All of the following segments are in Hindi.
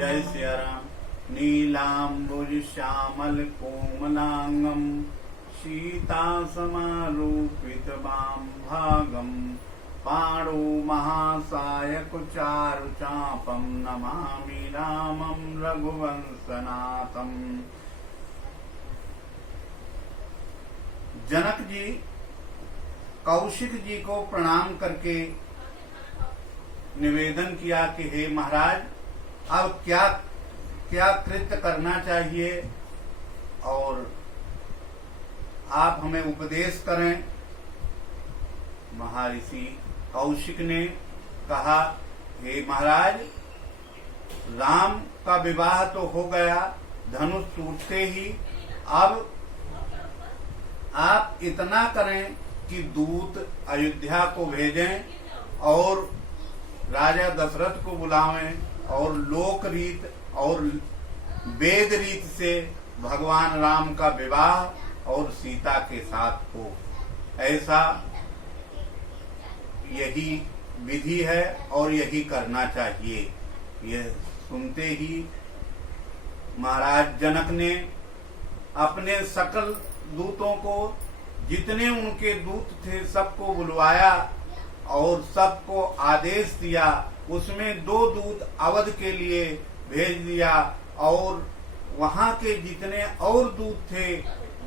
जय सिया राम। नीलाम्बुज श्यामल कोमलांगम सीता समारूपित वाम भागम पाणो महासायक चारु चापम नमामि रामं रघुवंशनाथम। जनक जी कौशिक जी को प्रणाम करके निवेदन किया कि हे महाराज, अब क्या क्या कृत्य करना चाहिए और आप हमें उपदेश करें। महर्षि कौशिक ने कहा, हे महाराज, राम का विवाह तो हो गया, धनुष टूटते ही अब आप इतना करें कि दूत अयोध्या को भेजें और राजा दशरथ को बुलावें और लोक रीत और वेद रीत से भगवान राम का विवाह और सीता के साथ हो। ऐसा यही विधि है और यही करना चाहिए। यह सुनते ही महाराज जनक ने अपने सकल दूतों को, जितने उनके दूत थे, सबको बुलवाया और सबको आदेश दिया। उसमें 2 दूत अवध के लिए भेज दिया और वहां के जितने और दूत थे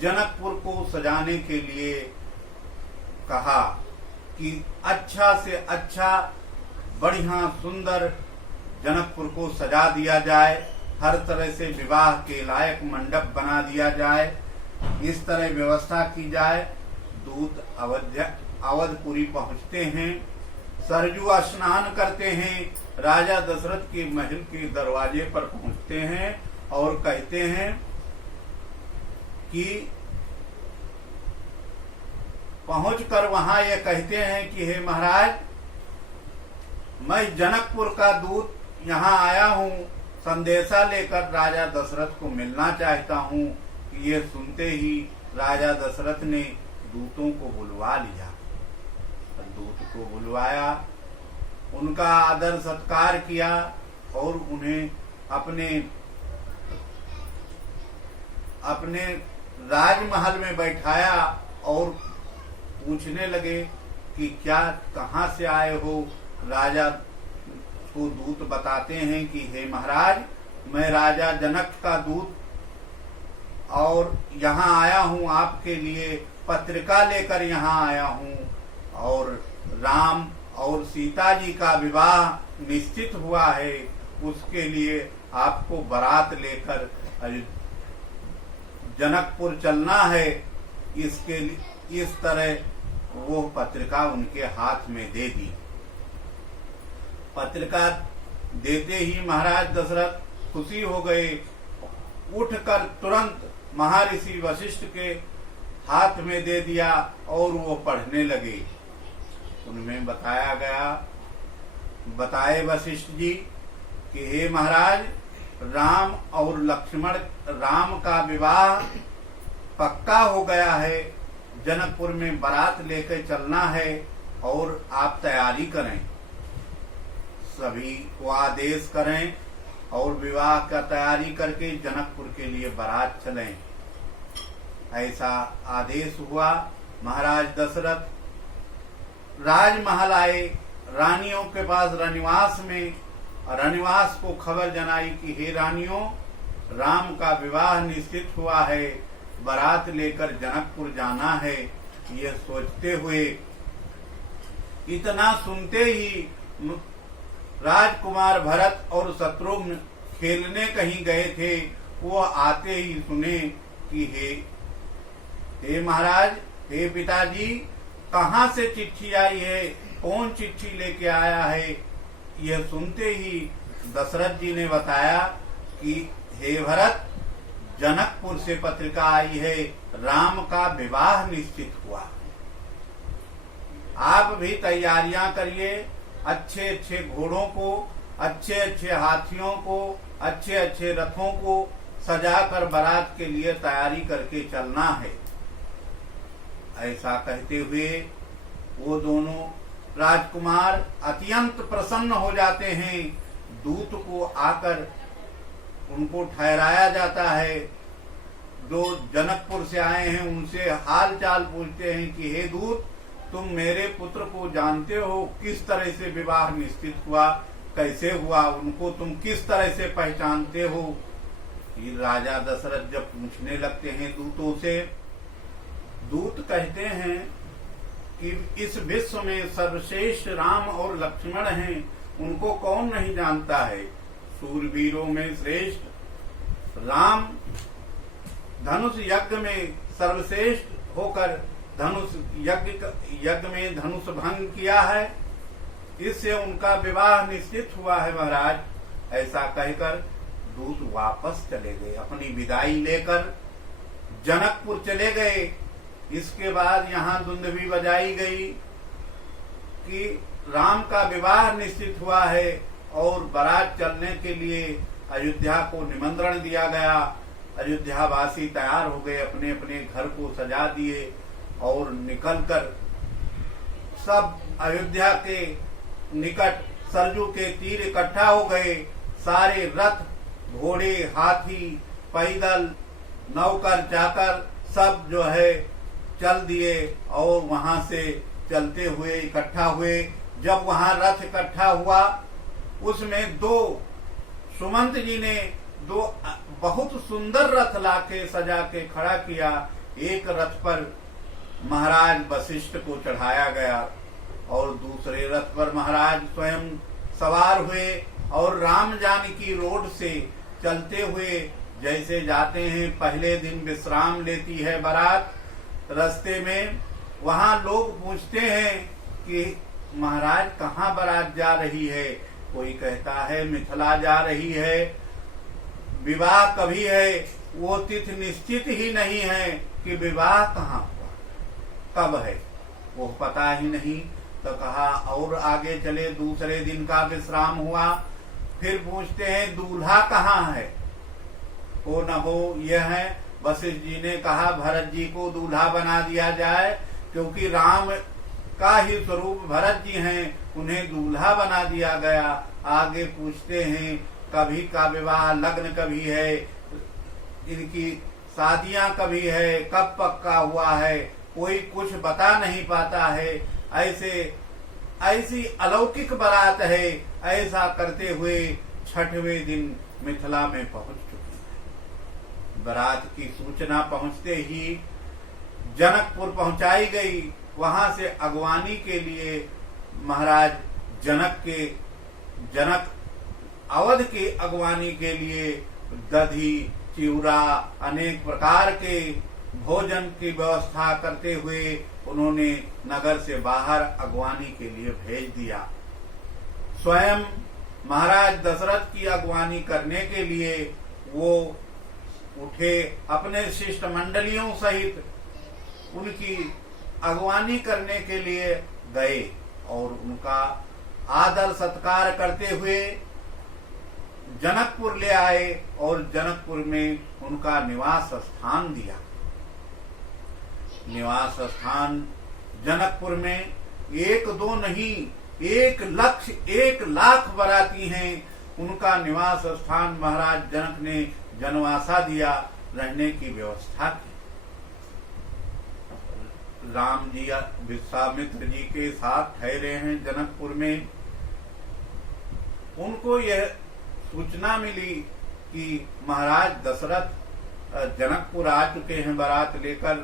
जनकपुर को सजाने के लिए कहा कि अच्छा से अच्छा बढ़िया सुंदर जनकपुर को सजा दिया जाए, हर तरह से विवाह के लायक मंडप बना दिया जाए, इस तरह व्यवस्था की जाए। दूत अवधपुरी पहुंचते हैं, सरजू स्नान करते हैं, राजा दशरथ के महल के दरवाजे पर पहुंचते हैं और कहते हैं कि पहुंचकर वहां ये कहते हैं कि हे महाराज, मैं जनकपुर का दूत यहाँ आया हूँ, संदेशा लेकर राजा दशरथ को मिलना चाहता हूँ। ये सुनते ही राजा दशरथ ने दूतों को बुलवा लिया। दूत को बुलवाया, उनका आदर सत्कार किया और उन्हें अपने राजमहल में बैठाया और पूछने लगे कि क्या कहाँ से आए हो। राजा को दूत बताते हैं कि हे महाराज, मैं राजा जनक का दूत और यहाँ आया हूँ, आपके लिए पत्रिका लेकर यहाँ आया हूँ और राम और सीता जी का विवाह निश्चित हुआ है, उसके लिए आपको बारात लेकर जनकपुर चलना है। इसके लिए इस तरह वो पत्रिका उनके हाथ में दे दी। पत्रिका देते ही महाराज दशरथ खुशी हो गए, उठकर तुरंत महर्षि वशिष्ठ के हाथ में दे दिया और वो पढ़ने लगे। उनमें बताए वशिष्ठ जी कि हे महाराज, राम और लक्ष्मण, राम का विवाह पक्का हो गया है, जनकपुर में बारात लेकर चलना है और आप तैयारी करें, सभी को आदेश करें और विवाह का तैयारी करके जनकपुर के लिए बारात चलें। ऐसा आदेश हुआ। महाराज दशरथ राजमहल आए, रानियों के पास रनिवास में, रनिवास को खबर जनाई कि हे रानियों, राम का विवाह निश्चित हुआ है, बारात लेकर जनकपुर जाना है। ये सोचते हुए, इतना सुनते ही राजकुमार भरत और शत्रुघ्न खेलने कहीं गए थे, वो आते ही सुने कि हे महाराज, हे पिताजी, कहाँ से चिट्ठी आई है, कौन चिट्ठी लेके आया है। यह सुनते ही दशरथ जी ने बताया कि हे भरत, जनकपुर से पत्रिका आई है, राम का विवाह निश्चित हुआ, आप भी तैयारियां करिए, अच्छे अच्छे घोड़ों को, अच्छे अच्छे हाथियों को, अच्छे अच्छे रथों को सजाकर बारात के लिए तैयारी करके चलना है। ऐसा कहते हुए वो दोनों राजकुमार अत्यंत प्रसन्न हो जाते हैं। दूत को आकर उनको ठहराया जाता है। जो जनकपुर से आए हैं उनसे हाल चाल पूछते हैं कि हे दूत, तुम मेरे पुत्र को जानते हो, किस तरह से विवाह निश्चित हुआ, कैसे हुआ, उनको तुम किस तरह से पहचानते हो। ये राजा दशरथ जब पूछने लगते हैं दूतों से, दूत कहते हैं कि इस विश्व में सर्वश्रेष्ठ राम और लक्ष्मण हैं, उनको कौन नहीं जानता है। सूरवीरों में श्रेष्ठ राम धनुष यज्ञ में सर्वश्रेष्ठ होकर धनुष यज्ञ में धनुष भंग किया है, इससे उनका विवाह निश्चित हुआ है महाराज। ऐसा कहकर दूत वापस चले गए, अपनी विदाई लेकर जनकपुर चले गए। इसके बाद यहाँ दुंदुभी बजाई गई कि राम का विवाह निश्चित हुआ है और बारात चलने के लिए अयोध्या को निमंत्रण दिया गया। अयोध्यावासी तैयार हो गए, अपने अपने घर को सजा दिए और निकलकर सब अयोध्या के निकट सरजू के तीर इकट्ठा हो गए। सारे रथ, घोड़े, हाथी, पैदल, नौकर चाकर सब जो है चल दिए और वहां से चलते हुए इकट्ठा हुए। जब वहां रथ इकट्ठा हुआ उसमें दो सुमंत जी ने दो बहुत सुंदर रथ लाके सजा के खड़ा किया। एक रथ पर महाराज वशिष्ठ को चढ़ाया गया और दूसरे रथ पर महाराज स्वयं सवार हुए और राम जानकी रोड से चलते हुए जैसे जाते हैं। पहले दिन विश्राम लेती है बारात रास्ते में। वहां लोग पूछते हैं कि महाराज कहाँ बारात जा रही है। कोई कहता है मिथिला जा रही है, विवाह कभी है, वो तिथि निश्चित ही नहीं है कि विवाह कहाँ हुआ, कब है, वो पता ही नहीं। तो कहा और आगे चले, दूसरे दिन का विश्राम हुआ। फिर पूछते हैं दूल्हा कहाँ है, हो न हो यह है। वशिष्ठ जी ने कहा भरत जी को दूल्हा बना दिया जाए, क्योंकि राम का ही स्वरूप भरत जी हैं, उन्हें दूल्हा बना दिया गया। आगे पूछते हैं कभी का विवाह, लग्न कभी है, इनकी शादियां कभी है, कब पक्का हुआ है, कोई कुछ बता नहीं पाता है। ऐसी अलौकिक बारात है। ऐसा करते हुए 6वें दिन मिथिला में पहुंच चुकी है। बारात की सूचना पहुंचते ही जनकपुर पहुंचाई गई। वहां से अगवानी के लिए महाराज जनक अवध के अगवानी के लिए दधी, चिवड़ा, अनेक प्रकार के भोजन की व्यवस्था करते हुए उन्होंने नगर से बाहर अगवानी के लिए भेज दिया। स्वयं महाराज दशरथ की अगवानी करने के लिए वो उठे, अपने शिष्ट मंडलियों सहित उनकी अगवानी करने के लिए गए और उनका आदर सत्कार करते हुए जनकपुर ले आए और जनकपुर में उनका निवास स्थान दिया। निवास स्थान जनकपुर में 1-2 नहीं 1,00,000 बाराती हैं। उनका निवास स्थान महाराज जनक ने जनवासा दिया, रहने की व्यवस्था की। राम जी विश्वामित्र जी के साथ ठहरे हैं जनकपुर में। उनको यह सूचना मिली कि महाराज दशरथ जनकपुर आ चुके हैं बारात लेकर।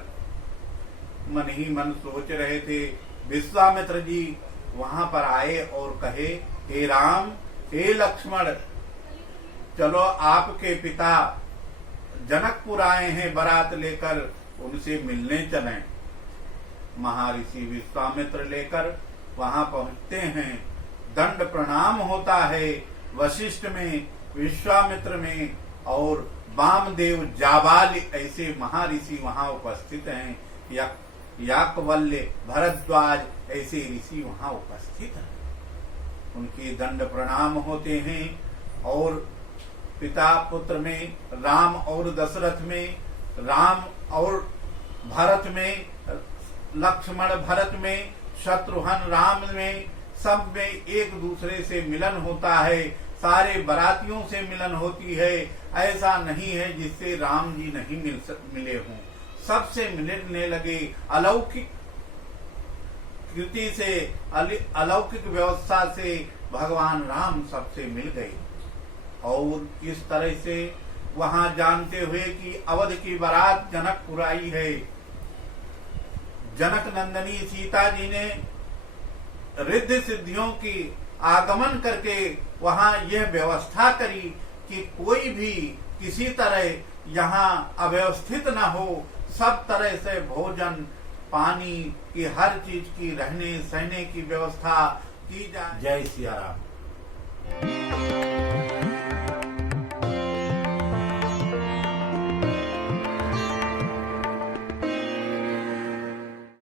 मन ही मन सोच रहे थे। विश्वामित्र जी वहां पर आए और कहे, हे राम, हे लक्ष्मण, चलो आपके पिता जनकपुर आए हैं बारात लेकर, उनसे मिलने चलें। महर्षि विश्वामित्र लेकर वहां पहुंचते हैं। दंड प्रणाम होता है वशिष्ठ में, विश्वामित्र में और वामदेव, जाबाल ऐसे महर्षि वहां उपस्थित हैं। याकवल्य, भरद्वाज ऐसे ऋषि वहां उपस्थित हैं। उनके दंड प्रणाम होते हैं और पिता पुत्र में, राम और दशरथ में, राम और भरत में, लक्ष्मण भरत में, शत्रुघ्न राम में, सब में एक दूसरे से मिलन होता है। सारे बारातियों से मिलन होती है, ऐसा नहीं है जिससे राम जी नहीं मिले हों। सबसे मिलने लगे। अलौकिक कृति से, अलौकिक व्यवस्था से भगवान राम सबसे मिल गए। और इस तरह से वहां जानते हुए कि अवध की बारात जनकपुर आई है, जनक नंदनी सीता जी ने रिद्धि सिद्धियों की आगमन करके वहां यह व्यवस्था करी कि कोई भी किसी तरह यहाँ अव्यवस्थित न हो, सब तरह से भोजन पानी की, हर चीज की, रहने सहने की व्यवस्था की जाए। जय सिया राम।